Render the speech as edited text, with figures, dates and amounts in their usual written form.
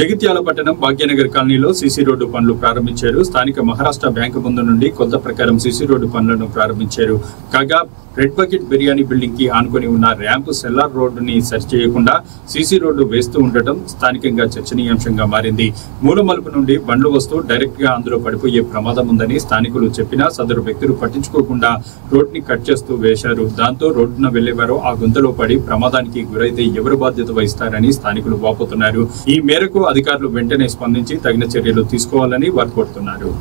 జగిత్యాల పట్టణం భాగ్యనగర్ కాలనీలో CC road పనులు ప్రారంభించారు. స్థానిక మహారాష్ట్ర బ్యాంకు ముందు నుండి కొత్త ప్రకారం సీసీ రోడ్డు పనులను ప్రారంభించారు. కాగా రెడ్ బకెట్ బిర్యానీ బిల్డింగ్ కి ఆనుకొని ఉన్న ర్యాంపు సెల్లార్ రోడ్డుని సరి చేయకుండా సీసీ రోడ్డు వేస్తూ ఉండటం స్థానికంగా చర్చనీయాంశంగా మారింది. మూలమలుపు నుండి బండ్లు వస్తూ డైరెక్ట్ గా అందులో పడిపోయే ప్రమాదం ఉందని స్థానికులు చెప్పినా సదరు వ్యక్తులు పట్టించుకోకుండా రోడ్డుని కట్ చేస్తూ వేశారు. దాంతో రోడ్డున వెళ్లేవారు ఆ గుంతలో పడి ప్రమాదానికి గురైతే ఎవరు బాధ్యత వహిస్తారని స్థానికులు వాపోతున్నారు. ఈ మేరకు అధికారులు వెంటనే స్పందించి తగిన చర్యలు తీసుకోవాలని వారు కోరుతున్నారు.